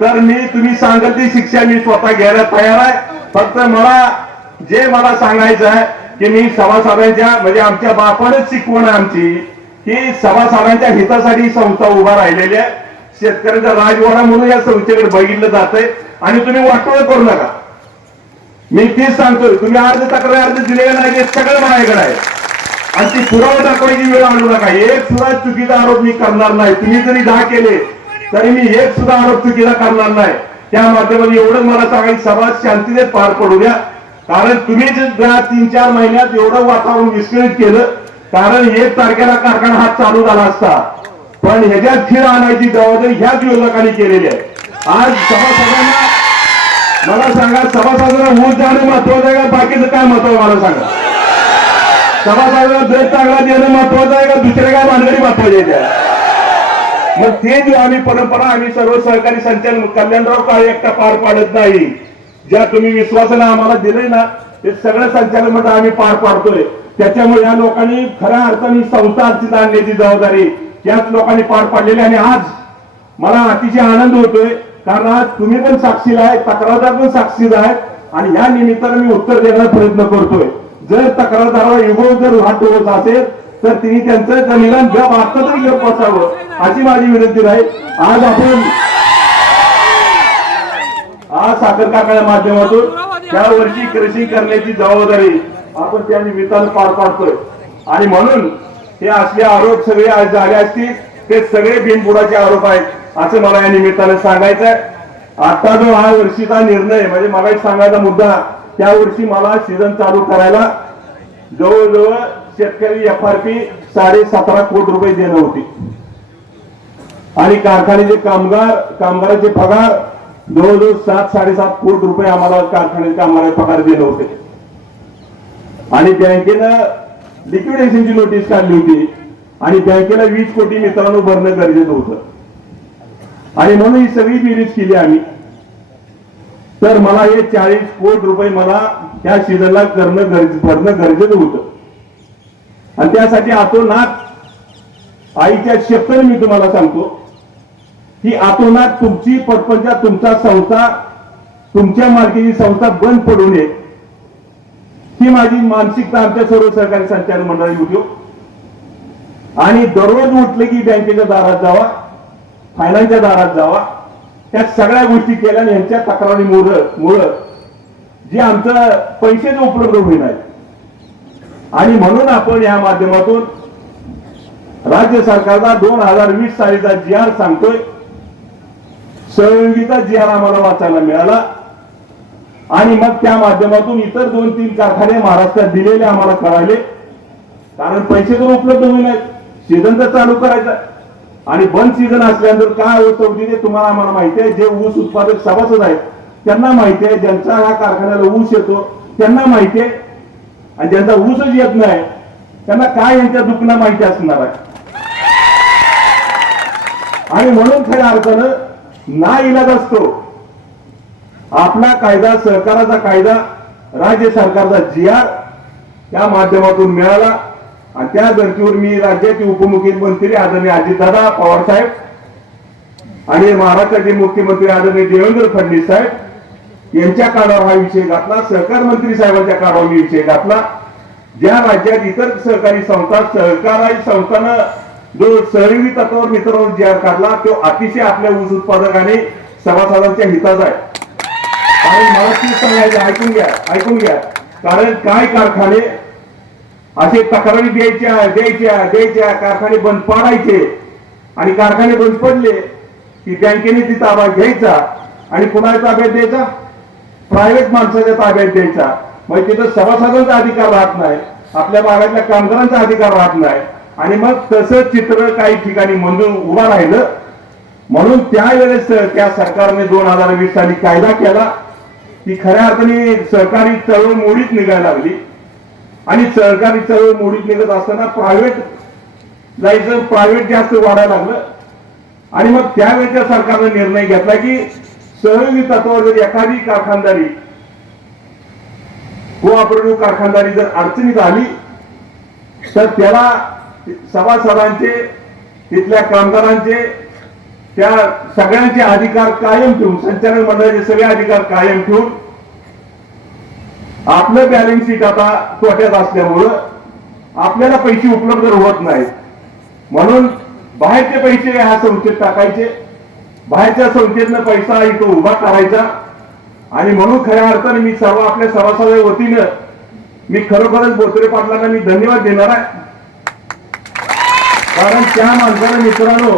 तर मी तुम्ही सांगत ती शिक्षा मी स्वतः घ्यायला तयार आहे. फक्त मला जे मला सांगायचं आहे की मी सभासदांच्या म्हणजे आमच्या बापानच शिकवण आमची की सभासदांच्या हितासाठी संस्था उभा राहिलेली आहे. शेतकऱ्यांचा राजवाडा म्हणून या संस्थेकडे बघितलं जातंय. आणि तुम्ही वाटोळ करू नका. मी तेच सांगतोय तुम्ही अर्ज तक्रार अर्ज दिलेले नाही सगळं माझ्याकडे आहे. आणि ती पुरावा दाखवायची वेळ आणू नका. एक सुद्धा चुकीचा आरोप मी करणार नाही. तुम्ही जरी दहा केले तरी मी एक सुद्धा आरोप चुकीला करणार नाही. त्या माध्यमातून एवढं मला सांगायचं सभा शांतीने पार पडू द्या. कारण तुम्ही ज्या तीन चार महिन्यात एवढं वातावरण विस्कळीत केलं कारण एक तारखेला कारखाना हा चालू झाला असता. पण ह्याच्यात खीर आणायची जबाबदारी ह्याच विरोधकांनी केलेली आहे. आज सभासदांना मला सांगा सभासदांना ऊस जाणं महत्वाचं आहे का? बाकीचं काय महत्त्व मला सांगा? सभासदांना ड्रेस चांगला देणं महत्वाचं आहे का? दुसऱ्या काय भानगडी महत्वाची आहे मग ते जे आम्ही परंपरा आम्ही सर्व सहकारी संचालक कल्याणराव काळे एकटा पार पाडत नाही ज्या तुम्ही विश्वासानं आम्हाला दिले ना ते सगळं संचालक मंडळ आम्ही पार पाडतोय. त्याच्यामुळे या लोकांनी खऱ्या अर्थाने संस्था अर्थित आणण्याची जबाबदारी याच लोकांनी पार पाडलेली आणि आज मला अतिशय आनंद होतोय कारण आज तुम्ही पण साक्षीला आहे तक्रारदार पण साक्षीला आहेत आणि या निमित्तानं मी उत्तर देण्याचा प्रयत्न करतोय. जर तक्रारदाराला युगो जर वाट होत असेल तर तिने त्यांचं निदान गप आता तरी गप बसावं. अशी माझी विनंती राहील आज आपण आज साखर कारखान्या माध्यमातून त्या वर्षी कृषी करण्याची जबाबदारी आपण त्या निमित्तानं पार पाडतोय. आणि म्हणून हे असले आरोप सगळे आज झाले असतील ते सगळे बिनबुडाचे आरोप आहेत असं मला या निमित्तानं सांगायचं आहे आता जो हा वर्षीचा निर्णय म्हणजे मला एक सांगायचा मुद्दा त्या वर्षी मला सीझन चालू करायला जवळजवळ शेतकरी एफ आर पी साडे सतरा कोटी रुपये देणं होती. आणि कारखान्याचे कामगार कामगाराचे पगार जवळजवळ सात साडेसात कोटी रुपये आम्हाला कारखान्याचे कामगाराचे पगार दिले होते. आणि बँकेनं लिक्विडेशनची नोटीस काढली होती. आणि बँकेला वीस कोटी मित्रांनो भरणं गरजेचं होतं. आणि म्हणून ही सगळी बेरीज केली आम्ही. तर मला हे चाळीस कोटी रुपये मला त्या सीझनला करणं गरजे भरणं गरजेचं होतं. आणि त्यासाठी आतोनात आईच्या शब्दाने मी तुम्हाला सांगतो की आतोनात तुमची पटपंचा तुमचा संस्था तुमच्या मालकीची संस्था बंद पडू नये. ही माझी मानसिकता आमच्या सर्व सहकारी संचालक मंडळी होती. आणि दररोज उठले की बँकेच्या दारात जावा फायनान्सच्या दारात जावा. त्या सगळ्या गोष्टी केल्या आणि यांच्या तक्रारीमुळं मुळं जे आमचं पैसे उपलब्ध होईल आणि म्हणून आपण या माध्यमातून राज्य सरकारचा दोन हजार वीस सालीचा जी आर सांगतोय. सहयोगीचा जी आर आम्हाला वाचायला मिळाला. आणि मग त्या माध्यमातून इतर दोन तीन कारखाने महाराष्ट्रात दिलेले आम्हाला कळाले. कारण पैसे तर उपलब्ध होईल सीझन तर चालू करायचा. आणि बंद सीझन असल्यानंतर काय अवस्था होती ते तुम्हाला आम्हाला माहिती आहे. जे ऊस उत्पादक सभासद आहेत त्यांना माहिती आहे. ज्यांचा ह्या कारखान्याला ऊस येतो त्यांना माहिती आहे. आणि ज्यांचा ऊसच येत नाही त्यांना काय यांच्या दुखणं माहिती असणार आहे? आणि म्हणून खऱ्या अर्थानं ना इलाज असतो. आपला कायदा सहकाराचा कायदा राज्य सरकारचा जी आर त्या माध्यमातून मिळाला. आणि त्या धर्तीवर मी राज्याचे उपमुख्यमंत्री आदरणीय अजितदादा पवार साहेब आणि महाराष्ट्राचे मुख्यमंत्री आदरणीय देवेंद्र फडणवीस साहेब यांच्या काळावर हा विषय घातला सहकार मंत्री साहेबांच्या काळावर मी विषय घातला. ज्या राज्यात इतर सहकारी संस्था सहकारी संस्थानं जो सहयोगी तत्वावर मित्र जी काढला तो अतिशय आपल्या ऊस उत्पादकाने सभासदांच्या हिताचा आहे. आणि मला तीच सांगायचं ऐकून घ्या ऐकून घ्या. कारण काय कारखाने असे तक्रारी द्यायच्या द्यायच्या द्यायच्या कारखाने बंद पाडायचे आणि कारखाने बंद पडले की बँकेने ती ताबा घ्यायचा आणि कुणाला ताब्यात द्यायचा? प्रायव्हेट माणसाच्या ताब्यात द्यायचा. मग तिथं सभासदांचा अधिकार राहत नाही. आपल्या भागातल्या कामगारांचा अधिकार राहत नाही. आणि मग तसं चित्र काही ठिकाणी मंजूर उभा राहिलं. म्हणून त्यावेळेस त्या सरकारने दोन हजार वीस साली कायदा केला. की खऱ्या अर्थाने सहकारी चळवळ मोडीत निघायला लागली. आणि सहकारी चळवळ मोडीत निघत असताना प्रायव्हेट जायचं प्रायव्हेट जास्त वाढायला लागलं. आणि मग त्यावेळेच्या सरकारने निर्णय घेतला की सहयोगी तत्वावर जर एखादी कारखानदारी कोऑपरेटिव्ह कारखानदारी जर अडचणीत आली तर त्याला सभासदांचे तिथल्या कामगारांचे त्या सगळ्यांचे अधिकार कायम ठेवून संचालक मंडळाचे सगळे अधिकार कायम ठेवून आपलं बॅलन्स शीट आता तोट्यात असल्यामुळं आपल्याला पैसे उपलब्ध होत नाहीत. म्हणून बाहेरचे पैसे ह्या संस्थेत टाकायचे. बाहेरच्या संस्थेतनं पैसा इथं उभा करायचा. आणि म्हणून खऱ्या अर्थाने मी सर्व आपल्या सभासदा वतीनं मी खरोखरच बोत्रे पाटलांना मी धन्यवाद देणार आहे. कारण त्या माणसानं मित्रांनो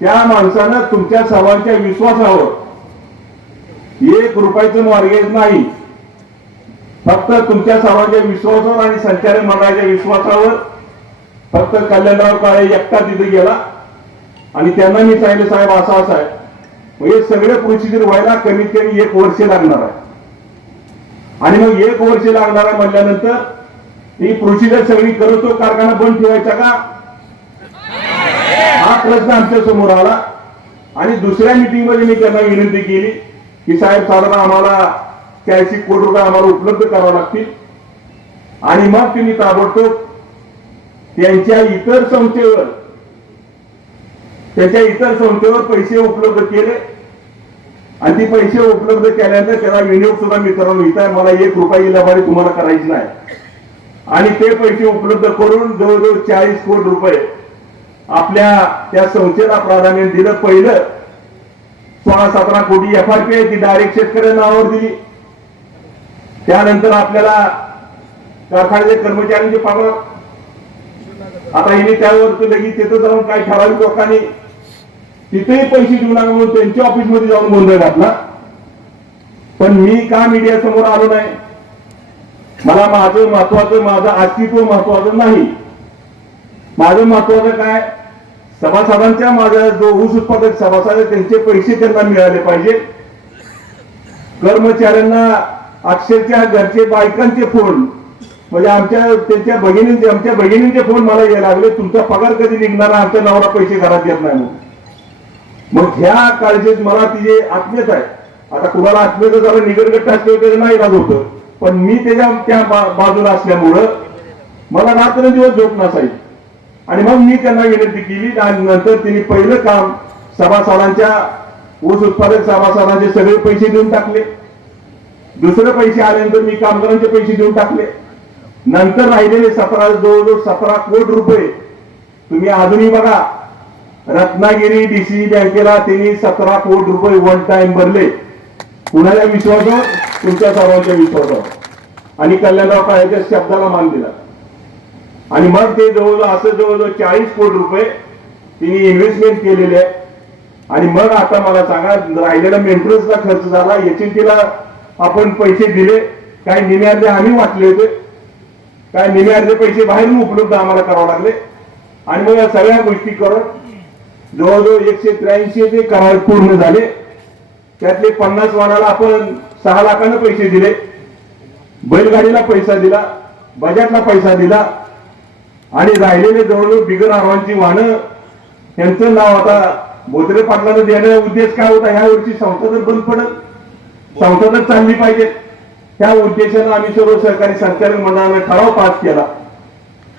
त्या माणसानं तुमच्या सर्वांच्या विश्वासावर एक रुपयाचं मार्गेज नाही. फक्त तुमच्या सर्वांच्या विश्वासावर आणि संचालक मंडळाच्या विश्वासावर फक्त कल्याणराव काळे एकटा तिथे गेला. आणि त्यांना मी सांगितलं साहेब असा असा आहे. हे सगळे प्रोसिजर व्हायला कमीत कमी एक वर्ष लागणार आहे. आणि मग एक वर्ष लागणार आहे म्हणल्यानंतर ही प्रोसिजर सगळी करतो कारखाना बंद ठेवायचा का? हा प्रश्न आमच्यासमोर आला. आणि दुसऱ्या मीटिंगमध्ये मी त्यांना विनंती केली की साहेब साधारण आम्हाला त्याऐंशी कोटी रुपये आम्हाला उपलब्ध करावं लागतील. आणि मग तुम्ही ताबडतोब त्यांच्या इतर संस्थेवर त्याच्या इतर संस्थेवर पैसे उपलब्ध केले. आणि ती पैसे उपलब्ध केल्यानंतर त्याला विनियोग सुद्धा मित्रांनो इथं मला एक रुपयाची लबाडी तुम्हाला करायची नाही. आणि ते पैसे उपलब्ध करून जवळजवळ चाळीस कोटी रुपये आपल्या त्या संस्थेला प्राधान्य दिलं. पहिलं सोळा सतरा कोटी एफ आर पी आहे ती डायरेक्ट शेतकऱ्या नावावर दिली. त्यानंतर आपल्याला कारखान्याचे कर्मचाऱ्यांचे पगार आता हिने त्यावर लगेच तिथं जाऊन काही ठराविक लोकांनी तिथेही पैसे देऊ नका म्हणून त्यांच्या ऑफिसमध्ये जाऊन गोंधळ घातला. पण मी का मीडिया समोर आलो नाही? मला माझं महत्वाचं माझं अस्तित्व महत्वाचं नाही. माझं महत्वाचं काय? सभासदांच्या माझ्या जो ऊस उत्पादक सभासद त्यांचे पैसे त्यांना मिळाले पाहिजे. कर्मचाऱ्यांना अक्षरशः घरचे बायकांचे फोन. म्हणजे आमच्या त्यांच्या भगिनींचे आमच्या भगिनींचे फोन मला यायला लागले. तुमचा पगार कधी निघणार? आमच्या आमचा नवरा पैसे घरात येत नाही म्हणून. मग ह्या काळजीत मला तिचे आत्मीयत आहे आता कुणाला आत्मीयत झालं निगडगट्ट असले त्याचं नाही राज होतं पण मी त्याच्या त्या बाजूला असल्यामुळं मला रात्रंदिवस झोप नसायची. आणि मग मी त्यांना विनंती केली आणि नंतर त्यांनी पहिलं काम सभासदांच्या ऊस उत्पादक सभासदांचे सगळे पैसे देऊन टाकले. दुसरे पैसे आल्यानंतर मी कामगारांचे पैसे देऊन टाकले. नंतर राहिलेले सतरा जवळजवळ सतरा कोटी रुपये तुम्ही अजूनही बघा रत्नागिरी डीसी बँकेला त्यांनी सतरा कोटी रुपये वन टाइम भरले. कुणाच्या विश्वासावर तुमच्या सर्वांच्या विश्वासावर आणि कल्याणराव काळेच्या शब्दाला मान दिला. आणि मग ते जवळजवळ असं जवळजवळ चाळीस कोटी रुपये तिने इन्व्हेस्टमेंट केलेले आहे. आणि मग आता मला सांगा राहिलेला मेंटेनन्सचा खर्च झाला एचएनटीला आपण पैसे दिले काय निम्यार्धे आम्ही वाटले होते? काय निम्यार्धे पैसे बाहेरून उपलब्ध आम्हाला करावे लागले? आणि मग या सगळ्या गोष्टी करत जवळजवळ एकशे त्र्याऐंशी ते करार पूर्ण झाले. त्यातले पन्नास वाणाला आपण सहा लाखानं पैसे दिले. बैलगाडीला पैसा दिला बजेटला पैसा दिला आणि राहिलेले जवळजवळ बिगर आरवांची वाहनं यांचं नाव आता बोत्रे पाटलांना देण्याचा उद्देश काय होता? ह्या वर्षी संस्था तर बंद पडत संस्था तर चालली पाहिजे. त्या उद्देशानं आम्ही सर्व सहकारी संचालक मंडळाने ठराव पास केला.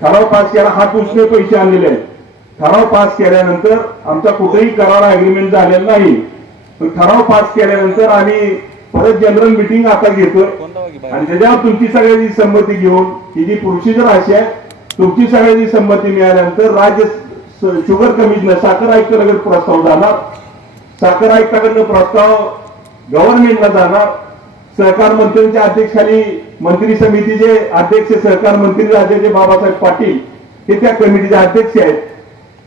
ठराव पास केला हात उसने पैसे आणलेले आहेत. ठराव पास केल्यानंतर आमचा कुठेही करार अग्रीमेंट झालेला नाही. पण ठराव पास केल्यानंतर आम्ही परत जनरल मिटिंग आता घेतोय. आणि त्याच्यावर तुमची सगळ्यांची संमती घेऊन ही जी प्रोसिजर अशी आहे तुमची सगळ्यांची संमती मिळाल्यानंतर राज्य शुगर कमिशनर साखर आयुक्ताकडे प्रस्ताव जाणार. साखर आयुक्ताकडनं प्रस्ताव गव्हर्नमेंटला जाणार. सहकार मंत्र्यांच्या अध्यक्षाखाली मंत्री समितीचे अध्यक्ष सहकार मंत्री राज्याचे बाबासाहेब पाटील हे त्या कमिटीचे अध्यक्ष आहेत.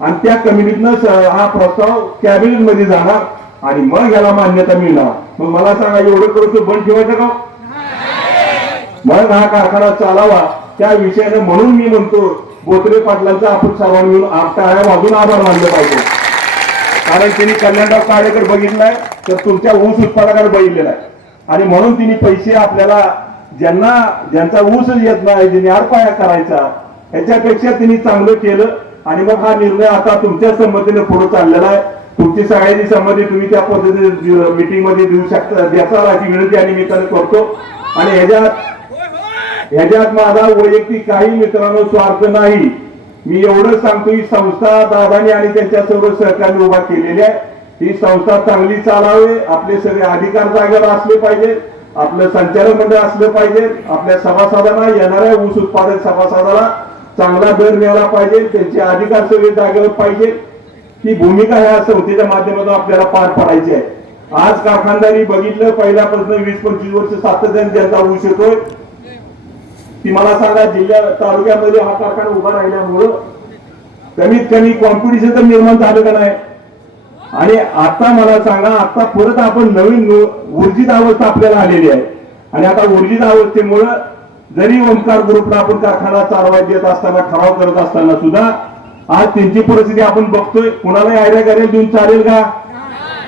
आणि त्या कमिटीतनं हा प्रस्ताव कॅबिनेटमध्ये जाणार आणि मग याला मान्यता मिळणार. मग मला सांगा एवढं करून बंद ठेवायचं का हो? मग हा कारखाना चालावा त्या विषयाने म्हणून मी म्हणतो बोत्रे पाटलांचा आपण सर्वांनी मिळून टाळ्या वाजून आभार मानले पाहिजे. कारण त्यांनी कल्याणराव काळेकर बघितलाय तर तुमच्या ऊस उत्पादकाकडे बघितलेला आहे. आणि म्हणून तिने पैसे आपल्याला ज्यांना ज्यांचा ऊस येत नाही ज्यांनी अर्पाया करायचा याच्यापेक्षा तिने चांगलं केलं. आणि मग हा निर्णय आता तुमच्या संमतीने पुढे चाललेला आहे. तुमची सगळ्यांची संमती तुम्ही त्या पद्धतीने मिटिंगमध्ये देऊ शकता द्याचा अशी विनंती या निमित्ताने करतो. आणि ह्याच्यात ह्याच्यात माझा वैयक्तिक काही मित्रांनो स्वार्थ नाही. मी एवढंच सांगतो ही संस्था दादानी आणि त्यांच्या सर्व सहकार्य उभा केलेली आहे. ही संस्था चांगली चालावी आपले सगळे अधिकार जागेला असले पाहिजे आपलं संचालक मंडळ असलं पाहिजे आपल्या सभासदांना येणाऱ्या ऊस उत्पादक सभासदाला चांगला दर मिळाला पाहिजे त्यांचे अधिकार सगळे जागेवर पाहिजे. ही भूमिका ह्या संस्थेच्या माध्यमातून आपल्याला पार पाडायची आहे. आज कारखानदारी बघितलं पहिल्यापासून वीस पंचवीस वर्ष सातत्याने त्यांचा होऊ शकतोय. ती मला सांगा जिल्ह्या तालुक्यामध्ये हा कारखाना उभा राहिल्यामुळं कमीत कमी कॉम्पिटिशन तर निर्माण झालं का नाही? आणि आता मला सांगा आता परत आपण नवीन ऊर्जित अवस्था आपल्याला आलेली आहे. आणि आता ऊर्जित अवस्थेमुळं जरी ओंकार ग्रुपला आपण कारखाना चालवायला देत असताना ठराव करत असताना सुद्धा आज त्यांची परिस्थिती आपण बघतोय. कुणाला आयडिया करेल देऊन चालेल का?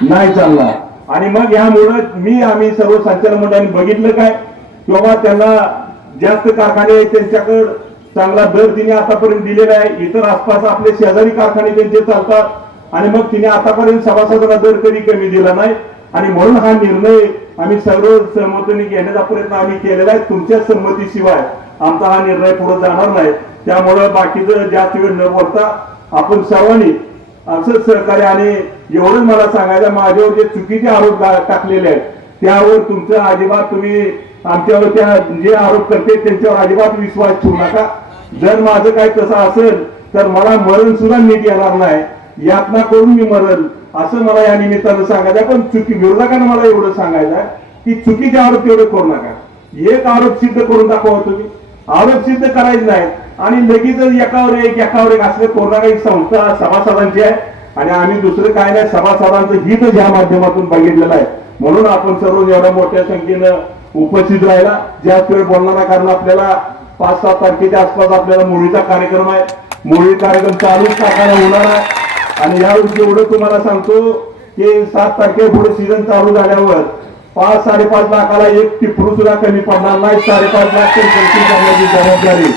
नाही चालला आणि मग यामुळं मी आम्ही सर्व संचालक मंडळाने बघितलं काय? किंवा त्यांना जास्त कारखाने त्यांच्याकडे चांगला दर तिने आतापर्यंत दिलेला आहे. इतर आसपास आपले शेजारी कारखाने त्यांचे चालतात. आणि मग तिने आतापर्यंत सभासदांना दर कधी कमी दिला नाही? आणि म्हणून हा निर्णय आम्ही सर्व सहमतीने घेण्याचा प्रयत्न आम्ही केलेला आहे. तुमच्या संमतीशिवाय आमचा हा निर्णय पुढे जाणार नाही. त्यामुळं बाकीचं जास्त वेळ न बोलता आपण सर्वांनी असंच सहकार्य आणि एवढंच मला सांगायचं माझ्यावर जे चुकीचे आरोप टाकलेले आहेत त्यावर तुमचं अजिबात तुम्ही आमच्यावर त्या जे आरोप करते त्यांच्यावर अजिबात विश्वास ठेवू नका. जर माझं काय तसं असेल तर मला मरण सुद्धा नीट येणार नाही. यातना करून मी मरल? असं मला या निमित्तानं सांगायचं पण चुकी विरोधकांना मला एवढं सांगायचं की चुकीचे आरोप तेवढे करू नका. एक आरोप सिद्ध करून दाखवा तुम्ही. आरोप सिद्ध करायचे नाही आणि लगेचच एकावर एक एकावर एक असले कोरोना काही संस्था सभासदांची आहे. आणि आम्ही दुसरं काय नाही. सभासदांचं हित ज्या माध्यमातून बघितलेलं आहे. म्हणून आपण सर्व एवढ्या मोठ्या संख्येनं उपस्थित राहिला. जास्त वेळ बोलणार कारण आपल्याला पाच सात तारखेच्या आसपास आपल्याला मुळीचा कार्यक्रम आहे. मुळी कार्यक्रम चालूच टाकायला होणार आहे. आणि यावर्षी एवढं तुम्हाला सांगतो की सात तारखे पुढे सीझन चालू झाल्यावर पाच साडेपाच लाखाला एक टिपरू सुद्धा कमी पडणार नाही. साडेपाच लाख ते करण्याची जबाबदारी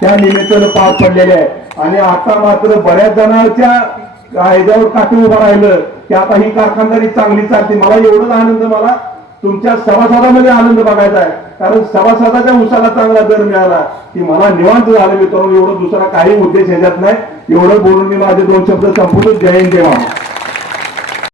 त्या निमित्तानं पार पडलेली आहे. आणि आता मात्र बऱ्याच जणांच्या कायद्यावर काठी उभं राहिलं की आता ही कारखानदारी चांगली चालते. मला एवढंच आनंद मला तुमच्या सभासदामध्ये आनंद बघायचा आहे. कारण सभासदाच्या उसाला चांगला दर मिळाला. की मला निवांत झालं मित्रांनो. एवढं दुसरा काही उद्देश ह्याच्यात नाही. एवढं बोलून मी माझे दोन शब्द संपूर्ण जय हिंद जय